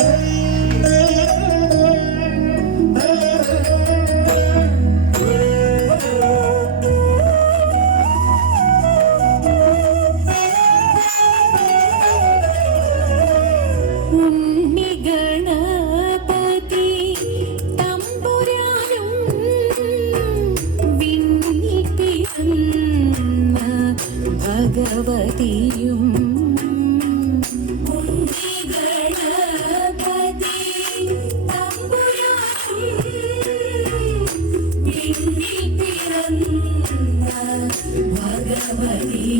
Hey. Bhagavathi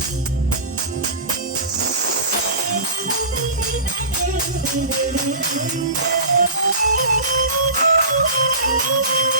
Thank you.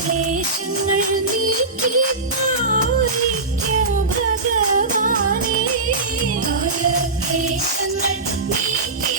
ക്ലേശങ്ങൾ നീക്കി ഭഗവാനെ. ക്ലേശങ്ങൾ നീക്കി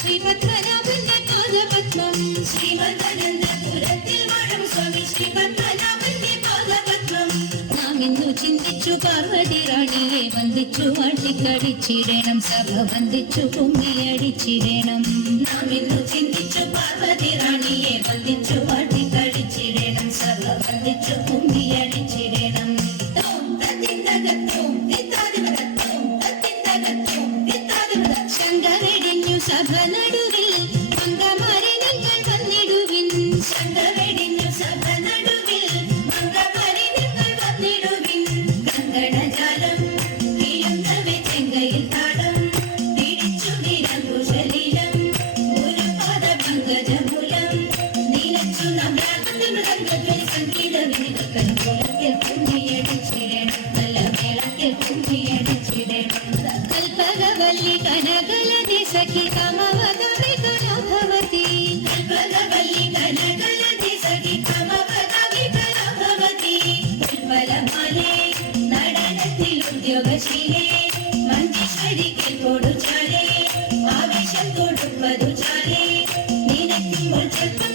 ശ്രീപത്മനാഭന്യപാദപത്മം ശ്രീമന്തനന്ദപുരത്തിൽ വാഴും സ്വാമി ശ്രീപത്മനാഭന്യപാദപത്മം നാം ഇന്നു ചിന്തിച്ചു പാർവതി റാണിയെ വന്ദിച്ചു വാട്ടിക്കടിച്ചിടണം സഭ വന്ദിച്ചു പൊങ്ങിയടിച്ചിടണം നാം తోడు చాలే ఆవేశం తోడు చాలే నేనెత్తి చెప్ప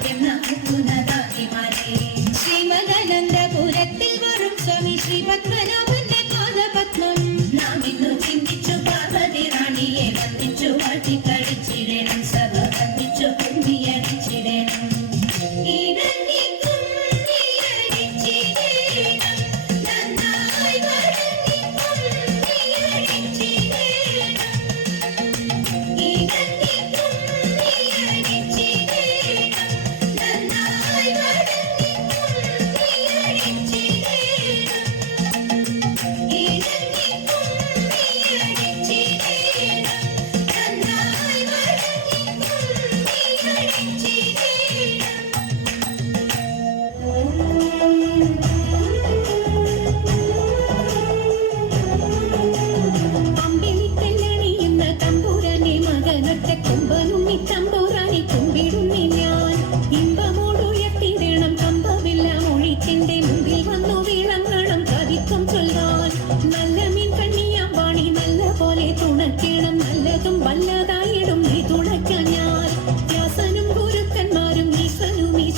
മാറ്റി നടക്കുന്നതായി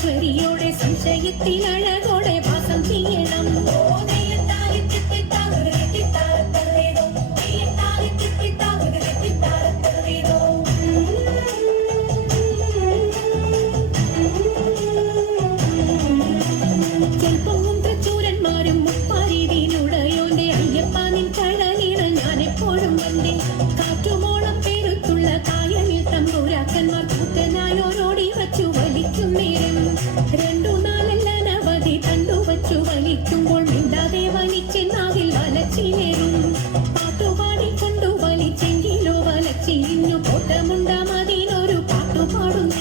ചെറിയോടെ സംശയത്തിൽ അഴകോടെ വാസം ചെയ്യണം. ചീഞ്ഞു പൊട്ടമുണ്ട മതിനൊരു പാട്ടുപാടുന്നു.